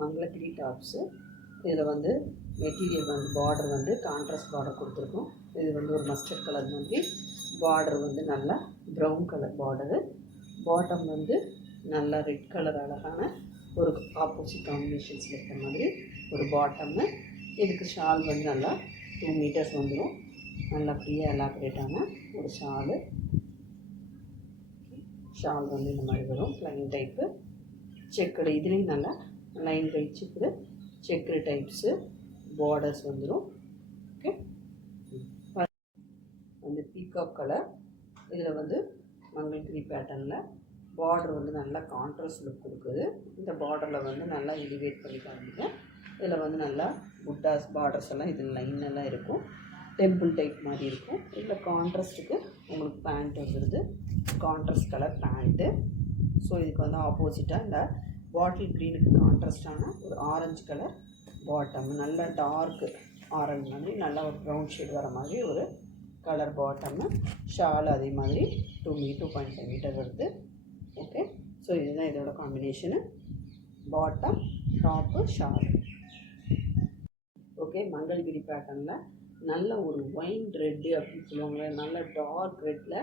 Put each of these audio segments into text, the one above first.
Mangalagiri tops. இதில் வந்து material வந்து பார்டர் வந்து கான்ட்ராஸ்ட் பார்டர் கொடுத்துருக்கோம். இது வந்து ஒரு மஸ்டர்ட் கலர் மாதிரி பார்டர் வந்து நல்லா ப்ரௌன் கலர் பார்டரு. பாட்டம் வந்து நல்லா ரெட் கலர் அழகான ஒரு ஆப்போசிட் காம்பினேஷன்ஸில் இருக்கிற மாதிரி ஒரு பாட்டம்மு. இதுக்கு ஷால் வந்து நல்லா 2 மீட்டர்ஸ் வந்துடும். நல்லா ஃப்ரீயாக எலாபரேட்டான ஒரு ஷால் வந்து இந்த மாதிரி வரும். Plain type checked. இதுலேயும் நல்லா line by checked checked types borders வந்துடும். ஓகே, வந்து பீகாக் கலர். இதில் வந்து மங்கள்கிரி பேட்டர்னில் பார்டர் வந்து நல்லா கான்ட்ராஸ்ட் லுக் கொடுக்குது. இந்த பார்டரில் வந்து நல்லா எலிவேட் பண்ணி காமிங்க. இதில் வந்து நல்லா புட்டாஸ் பார்டர்ஸ் எல்லாம் இதில் லைனெல்லாம் இருக்கும். டெம்பிள் டைப் மாதிரி இருக்கும். இதில் கான்ட்ராஸ்ட்டுக்கு உங்களுக்கு பேண்ட் வந்துடுது, கான்ட்ராஸ்ட் கலர் பேண்ட்டு. ஸோ இதுக்கு வந்து ஆப்போசிட்டாக இந்த பாட்டில் க்ரீனுக்கு கான்ட்ராஸ்டான ஒரு ஆரஞ்சு கலர் பாட்டம், நல்ல டார்க் ஆரஞ்சு மாதிரி நல்லா ஒரு ப்ரௌன் ஷேட் வர மாதிரி ஒரு கலர் பாட்டம்மு. ஷால் அதே மாதிரி 2.5 மீட்டர் வருது. ஓகே, ஸோ இதுதான் இதோட combination, bottom top shawl. Okay, Mangalagiri பேட்டர்னில் நல்ல ஒரு ஒயின் ரெட்டு அப்படின்னு சொல்லுவாங்க, நல்ல டார்க் ரெட்டில்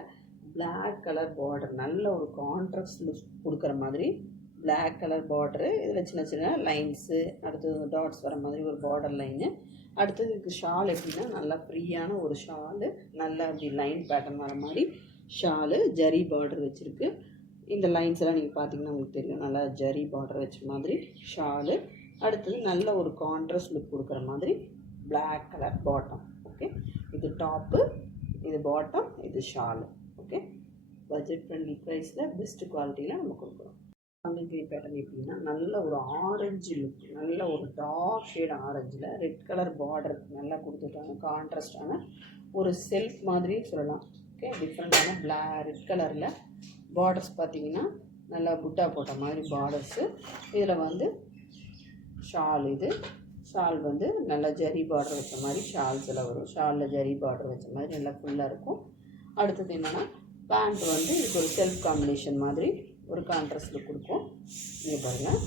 பிளாக் கலர் பார்டர், நல்ல ஒரு கான்ட்ராஸ்ட் லுக் கொடுக்குற மாதிரி பிளாக் கலர் பார்டரு. இதில் சின்ன சின்ன லைன்ஸு, அடுத்தது டாட்ஸ் வர மாதிரி ஒரு பார்டர் லைனு. அடுத்தது இதுக்கு ஷால் எப்படின்னா நல்லா ஃப்ரீயான ஒரு ஷாலு, நல்லா அப்படி லைன் பேட்டர்ன் வர மாதிரி ஷாலு, ஜரி பார்டர் வச்சுருக்கு. இந்த லைன்ஸ் எல்லாம் நீங்கள் பார்த்தீங்கன்னா உங்களுக்கு தெரியும், நல்லா ஜரி பார்டர் வச்ச மாதிரி ஷாலு. அடுத்தது நல்ல ஒரு கான்ட்ராஸ்ட் லுக் கொடுக்குற மாதிரி பிளாக் கலர் பாட்டம். ஓகே, இது டாப்பு, இது பாட்டம், இது ஷாலு. ஓகே, பட்ஜெட் ஃப்ரெண்ட்லி ப்ரைஸில் பெஸ்ட்டு குவாலிட்டியில் நம்ம கொடுக்குறோம். மங்கள்கிரி பேட்டர்ன் எப்படின்னா நல்ல ஒரு ஆரஞ்சு லுக், நல்ல ஒரு டார்க் ஷேட் ஆரஞ்சில் ரெட் கலர் பார்டர் நல்லா கொடுத்துட்டாங்க. கான்ட்ராஸ்டான ஒரு செல்ஃப் மாதிரி சொல்லலாம். ஓகே, டிஃப்ரெண்ட்டான ரெட் கலரில் பார்டர்ஸ் பார்த்தீங்கன்னா நல்லா புட்டா போட்ட மாதிரி பார்டர்ஸு. இதில் வந்து ஷால், இது ஷால் வந்து நல்லா ஜரி பார்டர் வச்ச மாதிரி ஷால்ஸ் எல்லாம் வரும். ஷாலில் ஜரி பார்டர் வச்ச மாதிரி நல்லா ஃபுல்லாக இருக்கும். அடுத்தது என்னென்னா பேண்ட் வந்து இதுக்கு ஒரு செல்ஃப் காம்பினேஷன் மாதிரி ஒரு கான்ட்ராஸ்ட் லுக் கொடுக்கும். இங்கே பாருங்கள்,